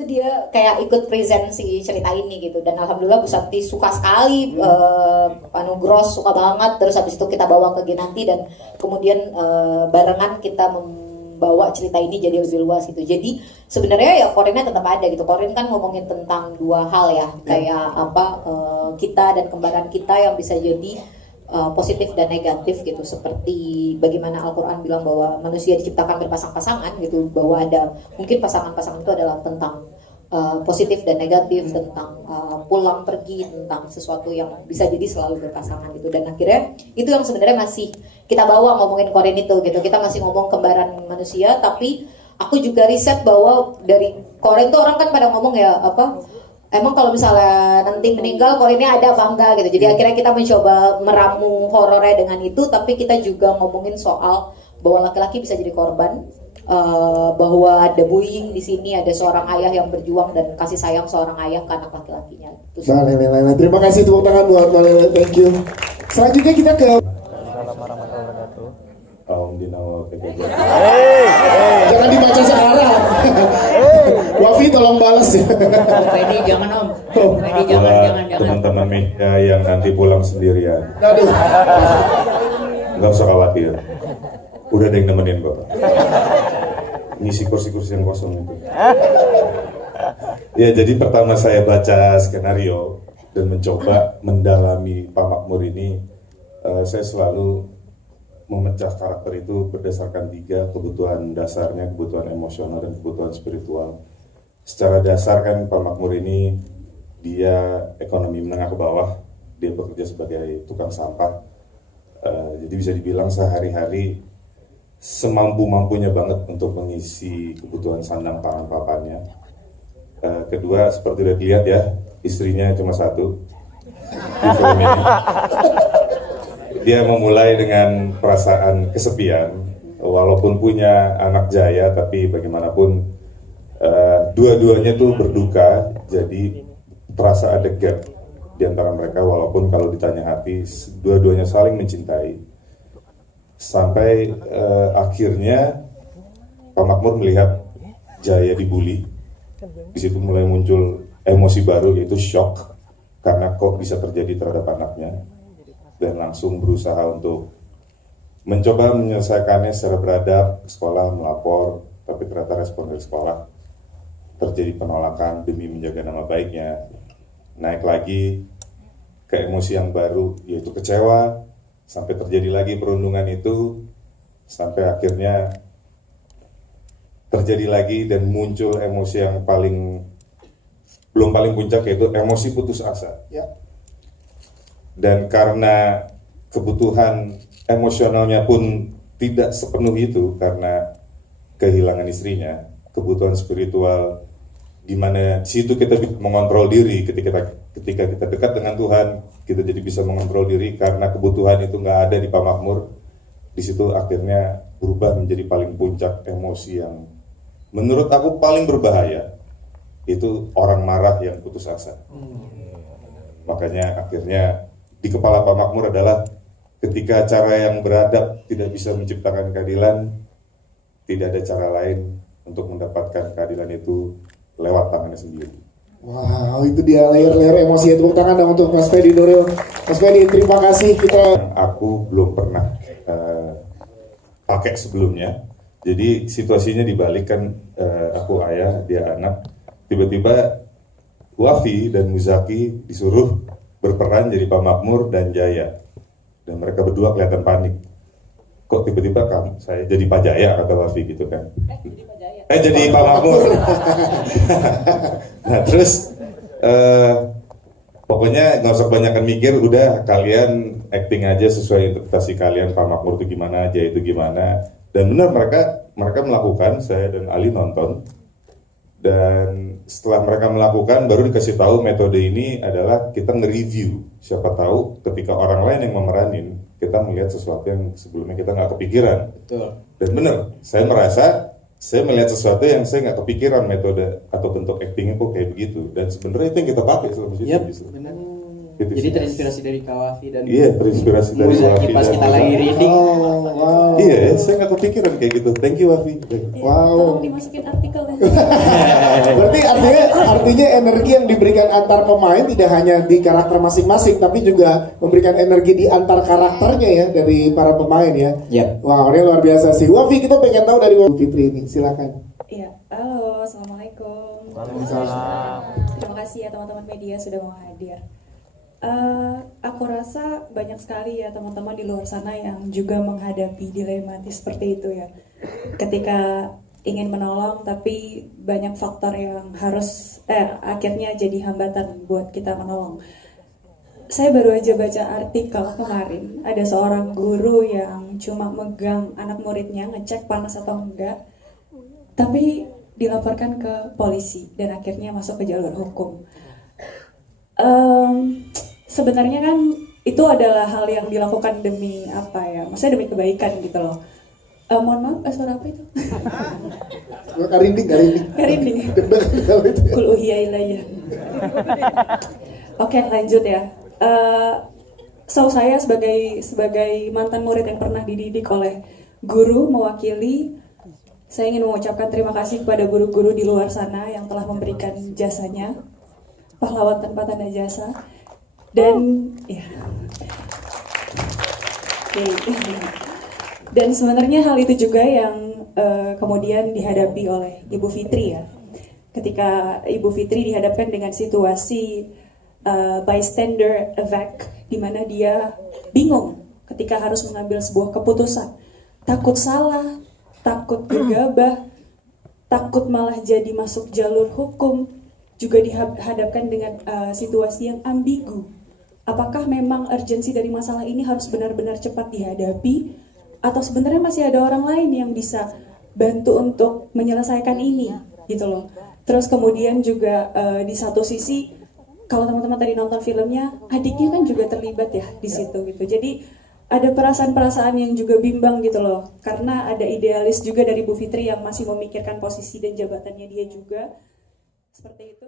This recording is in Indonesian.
Dia kayak ikut present si cerita ini gitu, dan alhamdulillah Bu Santi suka sekali, Gross suka banget. Terus habis itu kita bawa ke Ginanti dan kemudian barengan kita membawa cerita ini jadi lebih luas gitu. Jadi sebenarnya ya Korinnya tetap ada gitu. Korin kan ngomongin tentang dua hal ya, kayak apa, kita dan kembaran kita yang bisa jadi positif dan negatif gitu, seperti bagaimana Al-Quran bilang bahwa manusia diciptakan berpasang-pasangan gitu, bahwa ada mungkin pasangan-pasangan itu adalah tentang positif dan negatif, tentang pulang pergi, tentang sesuatu yang bisa jadi selalu berpasangan gitu. Dan akhirnya itu yang sebenarnya masih kita bawa ngomongin Korin itu gitu. Kita masih ngomong kembaran manusia, tapi aku juga riset bahwa dari Korin tuh orang kan pada ngomong ya apa, emang kalau misalnya nanti meninggal Korinnya ada apa enggak gitu. Jadi akhirnya kita mencoba meramu horornya dengan itu, tapi kita juga ngomongin soal bahwa laki-laki bisa jadi korban, bahwa ada bullying di sini, ada seorang ayah yang berjuang dan kasih sayang seorang ayah ke anak laki-lakinya. Nah, Lele, terima kasih, tepuk tangan buat Lele, thank you. Selanjutnya kita ke jangan dibaca sekarang. Wafi tolong balas ya. Fedi jangan Om. Fedi jangan. Teman-teman media yang nanti pulang sendirian. Aduh. Nggak usah khawatir. Udah ada yang nemenin Bapak. Ngisi kursi-kursi yang kosong itu. Ya, jadi pertama saya baca skenario dan mencoba mendalami Pak Makmur ini, saya selalu memecah karakter itu berdasarkan 3 kebutuhan dasarnya, kebutuhan emosional dan kebutuhan spiritual. Secara dasar kan Pak Makmur ini dia ekonomi menengah ke bawah, dia bekerja sebagai tukang sampah, jadi bisa dibilang sehari-hari semampu-mampunya banget untuk mengisi kebutuhan sandang pangan papanya. Kedua, seperti udah dilihat ya, istrinya cuma 1 di film ini. Dia memulai dengan perasaan kesepian, walaupun punya anak jaya, tapi bagaimanapun dua-duanya tuh berduka, jadi terasa ada gap di antara mereka, walaupun kalau ditanya hati, dua-duanya saling mencintai. Sampai akhirnya Pak Makmur melihat Jaya dibully, di situ mulai muncul emosi baru, yaitu shock, karena kok bisa terjadi terhadap anaknya. Dan langsung berusaha untuk mencoba menyelesaikannya secara beradab, ke sekolah melapor, tapi ternyata respon dari sekolah terjadi penolakan demi menjaga nama baiknya. Naik lagi ke emosi yang baru, yaitu kecewa, sampai terjadi lagi perundungan itu, sampai akhirnya terjadi lagi dan muncul emosi yang belum paling puncak, yaitu emosi putus asa. Ya. Dan karena kebutuhan emosionalnya pun tidak sepenuh itu karena kehilangan istrinya, kebutuhan spiritual di mana di situ kita bisa mengontrol diri ketika kita dekat dengan Tuhan, kita jadi bisa mengontrol diri karena kebutuhan itu nggak ada di Pak Makmur. Di situ akhirnya berubah menjadi paling puncak emosi yang menurut aku paling berbahaya, itu orang marah yang putus asa. Makanya akhirnya di kepala Pak Makmur adalah ketika cara yang beradab tidak bisa menciptakan keadilan, tidak ada cara lain untuk mendapatkan keadilan itu lewat tangannya sendiri. Wow, itu dia layer-layer emosi. Tepuk tangan dong untuk Mas Fedi Nuril. Mas Fedi, terima kasih. Aku belum pernah pakai sebelumnya. Jadi situasinya dibalik kan, aku ayah, dia anak. Tiba-tiba Wafi dan Muzaki disuruh berperan jadi Pak Makmur dan Jaya, dan mereka berdua kelihatan panik. Kok tiba-tiba saya jadi Pak Jaya, kata Wafi gitu kan. Jadi Pak Makmur. Nah terus pokoknya nggak usah kebanyakan mikir, udah kalian acting aja sesuai interpretasi kalian, Pak Makmur itu gimana, Jaya itu gimana. Dan benar mereka melakukan, saya dan Ali nonton. Dan setelah mereka melakukan, baru dikasih tahu metode ini adalah kita nge-review. Siapa tahu ketika orang lain yang memeranin, kita melihat sesuatu yang sebelumnya kita nggak kepikiran. Betul. Dan benar, saya merasa saya melihat sesuatu yang saya nggak kepikiran metode atau bentuk actingnya kok kayak begitu. Dan sebenarnya itu yang kita pakai selama itu. Benar. Gitu Jadi sih. terinspirasi dari Kawafi dan Iya, terinspirasi dari Muzaki Wafi pas dan kita Muza. lagi reading. Oh, wow. Iya, saya nggak kepikiran kayak gitu. Thank you Wafi. Wow. Tolong dimasukin artikelnya. Berarti artinya energi yang diberikan antar pemain tidak hanya di karakter masing-masing, tapi juga memberikan energi di antar karakternya ya dari para pemain ya. Yap. Wow, ini luar biasa sih. Wafi, kita pengen tahu dari Wafi Fitri ini, silakan. Iya, halo, assalamualaikum. Terima kasih ya teman-teman media sudah mau hadir. Aku rasa banyak sekali ya teman-teman di luar sana yang juga menghadapi dilematis seperti itu ya. Ketika ingin menolong tapi banyak faktor yang harus akhirnya jadi hambatan buat kita menolong. Saya baru aja baca artikel kemarin, ada seorang guru yang cuma megang anak muridnya ngecek panas atau enggak, tapi dilaporkan ke polisi dan akhirnya masuk ke jalur hukum. Sebenarnya kan itu adalah hal yang dilakukan demi apa ya? Maksudnya demi kebaikan gitu loh. Mohon maaf, suara apa itu? Karinding. Karinding. Deg-degan kalau itu. Kul uhiya ilayya. Oke, lanjut ya. Saya sebagai mantan murid yang pernah dididik oleh guru mewakili, saya ingin mengucapkan terima kasih kepada guru-guru di luar sana yang telah memberikan jasanya, pahlawan tanpa tanda jasa, dan ya. Oke. Dan sebenarnya hal itu juga yang kemudian dihadapi oleh Ibu Fitri ya. Ketika Ibu Fitri dihadapkan dengan situasi bystander effect, di mana dia bingung ketika harus mengambil sebuah keputusan, takut salah, takut gegabah, takut malah jadi masuk jalur hukum, juga dihadapkan dengan situasi yang ambigu. Apakah memang urgensi dari masalah ini harus benar-benar cepat dihadapi, atau sebenarnya masih ada orang lain yang bisa bantu untuk menyelesaikan ini, gitu loh. Terus kemudian juga di satu sisi, kalau teman-teman tadi nonton filmnya, adiknya kan juga terlibat ya di situ gitu. Jadi ada perasaan-perasaan yang juga bimbang gitu loh, karena ada idealis juga dari Bu Fitri yang masih memikirkan posisi dan jabatannya dia juga seperti itu.